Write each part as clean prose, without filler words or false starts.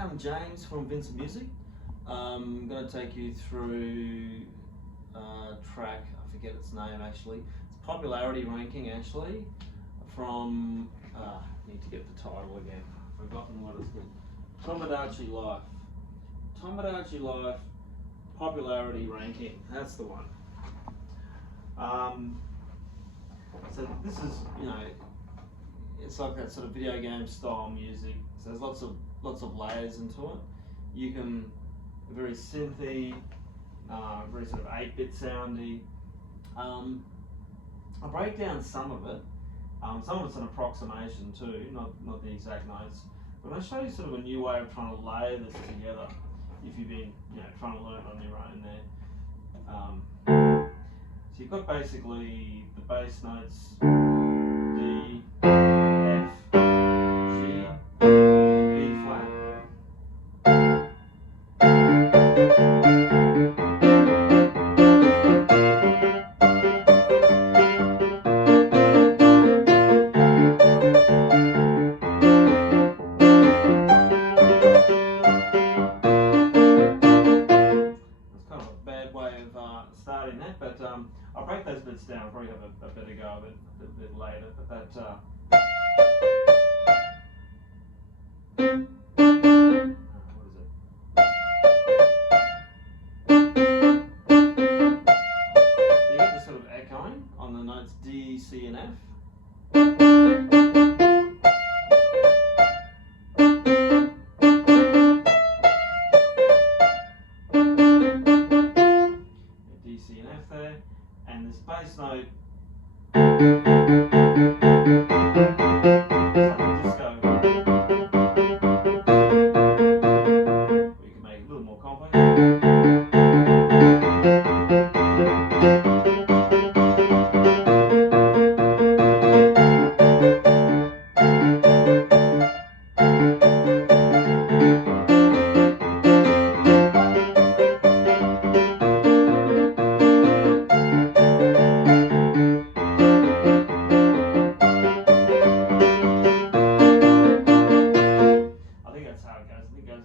Hi, I'm James from Vincent Music. I'm going to take you through a track, I forget its name actually. It's popularity ranking actually from, I need to get the title again. I've forgotten what it's called. Tomodachi Life. Tomodachi Life popularity ranking, that's the one. So this is, it's like that sort of video game style music. So there's lots of layers into it. You can very synthy, very sort of 8-bit soundy. I'll break down some of it. Some of it's an approximation too, not the exact notes. But I'll show you sort of a new way of trying to layer this together. If you've been, trying to learn it on your own there. So you've got basically the bass notes D, F, G, B flat. Starting that, but I'll break those bits down. I'll probably have a better go of it a bit later. But that what is it? So you get this sort of echoing on the notes D, C, and F. D, C, and F there, and this bass note. It's like a disco. We can make it a little more complex.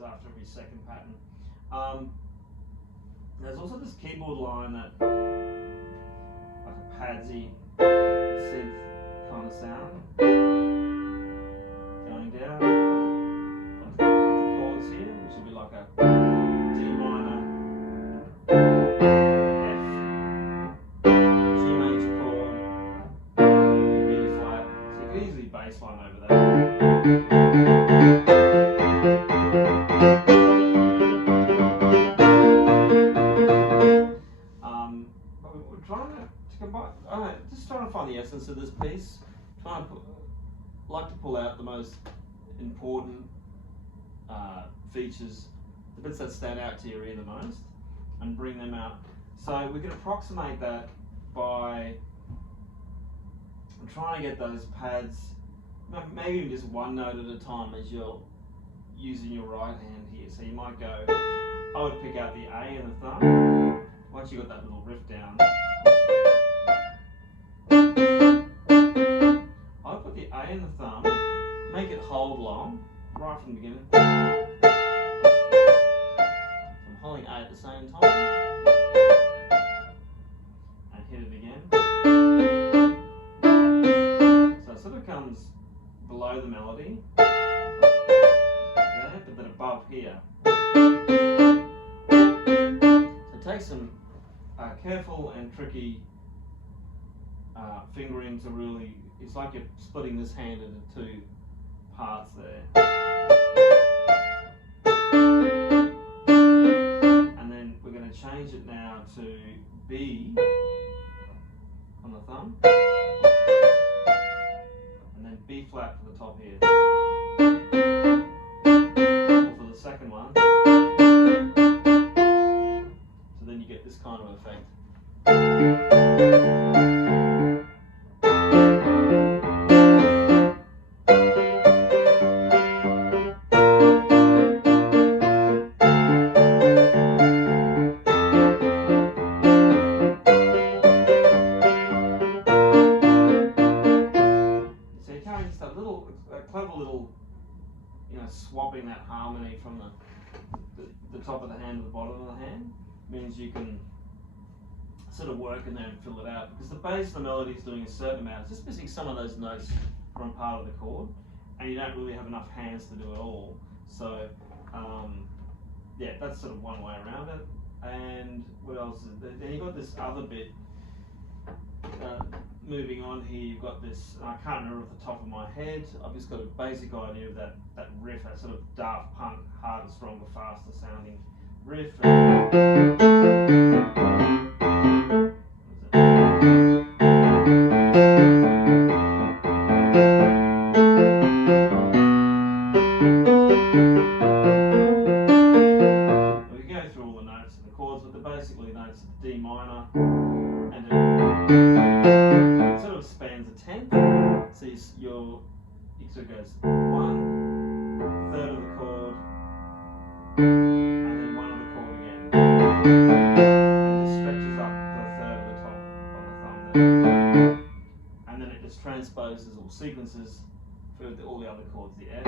After every second pattern. There's also this keyboard line that, like a padsy synth kind of sound, going down, like chords here, which would be like a D minor, F, G major chord, B flat. So you could easily bass line over that. Just trying to find the essence of this piece. Like to pull out the most important features, the bits that stand out to your ear the most, and bring them out. So we can approximate that by trying to get those pads, maybe even just one note at a time as you're using your right hand here. So you might go, I would pick out the A and the thumb. Once you've got that little riff down, I'll put the A and the thumb, make it hold long, right from the beginning. So I'm holding A at the same time, and hit it again. So it sort of comes below the melody, there, but then above here. So it takes some careful and tricky fingering to really, it's like you're splitting this hand into two parts there. And then we're going to change it now to B on the thumb, and then B flat for the top here. Or for the second one. So then you get this kind of effect. swapping that harmony from the top of the hand to the bottom of the hand means you can sort of work in there and fill it out, because the base of the melody is doing a certain amount. It's just missing some of those notes from part of the chord, and you don't really have enough hands to do it all. So yeah, that's sort of one way around it. And what else is there? Then you've got this other bit. Moving on here, you've got this, I can't remember off the top of my head, I've just got a basic idea of that riff, that sort of Daft Punk, harder, stronger, faster sounding riff. We can go through all the notes and the chords, but the basically notes are D minor, and it sort of spans a tenth. So it sort of goes 1/3 of the chord, and then 1 of the chord again, and just stretches up to a third of the top on the thumb there, and then it just transposes or sequences for all the other chords, the F,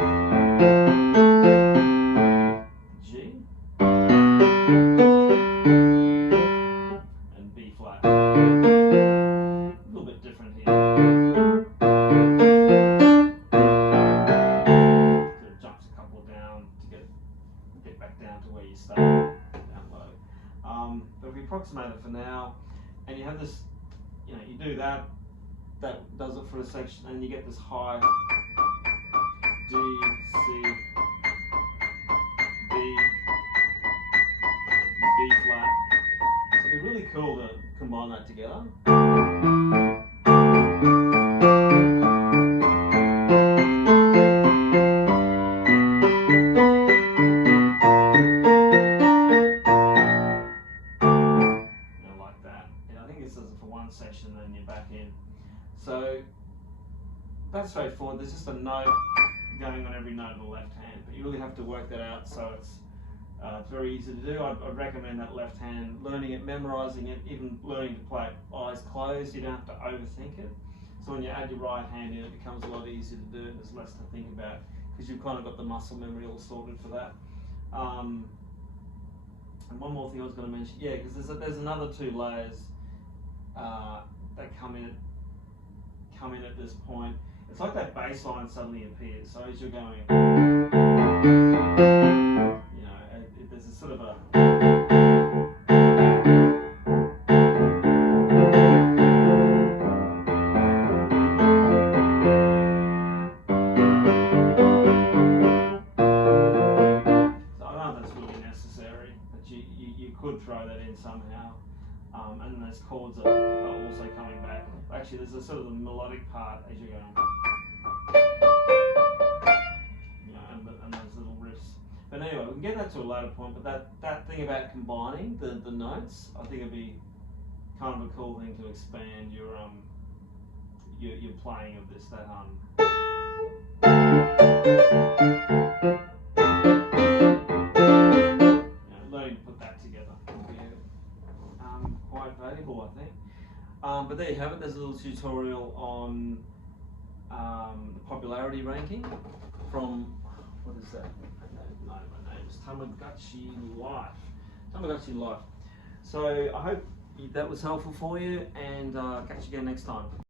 G, and B flat. A little bit different here. Sort of jumps a couple down to get back down to where you started, down low. But if we approximate it for now, and you have this, you do that does it for a section, and you get this high D, C, B, B flat. So it'd be really cool to combine that together. Like that. And I think this is for one section, then you're back in. So that's straightforward. There's just a note going on every note of the left hand, but you really have to work that out, so it's very easy to do. I'd recommend that left hand, learning it, memorizing it, even learning to play it eyes closed. You don't have to overthink it. So when you add your right hand in, it becomes a lot easier to do, and there's less to think about, because you've kind of got the muscle memory all sorted for that. And one more thing I was going to mention, yeah, because there's another 2 layers that come in at this point. It's like that bass line suddenly appears. So as you're going, there's a sort of a could throw that in somehow, and then those chords are also coming back. Actually, there's a sort of the melodic part as you're going, and those little riffs. But anyway, we can get that to a later point. But that thing about combining the notes, I think it'd be kind of a cool thing to expand your playing of this. Learning to put that together will be quite valuable, I think. But there you have it. There's a little tutorial on the popularity ranking from, what is that? My name is Tomodachi Life. So I hope that was helpful for you, and catch you again next time.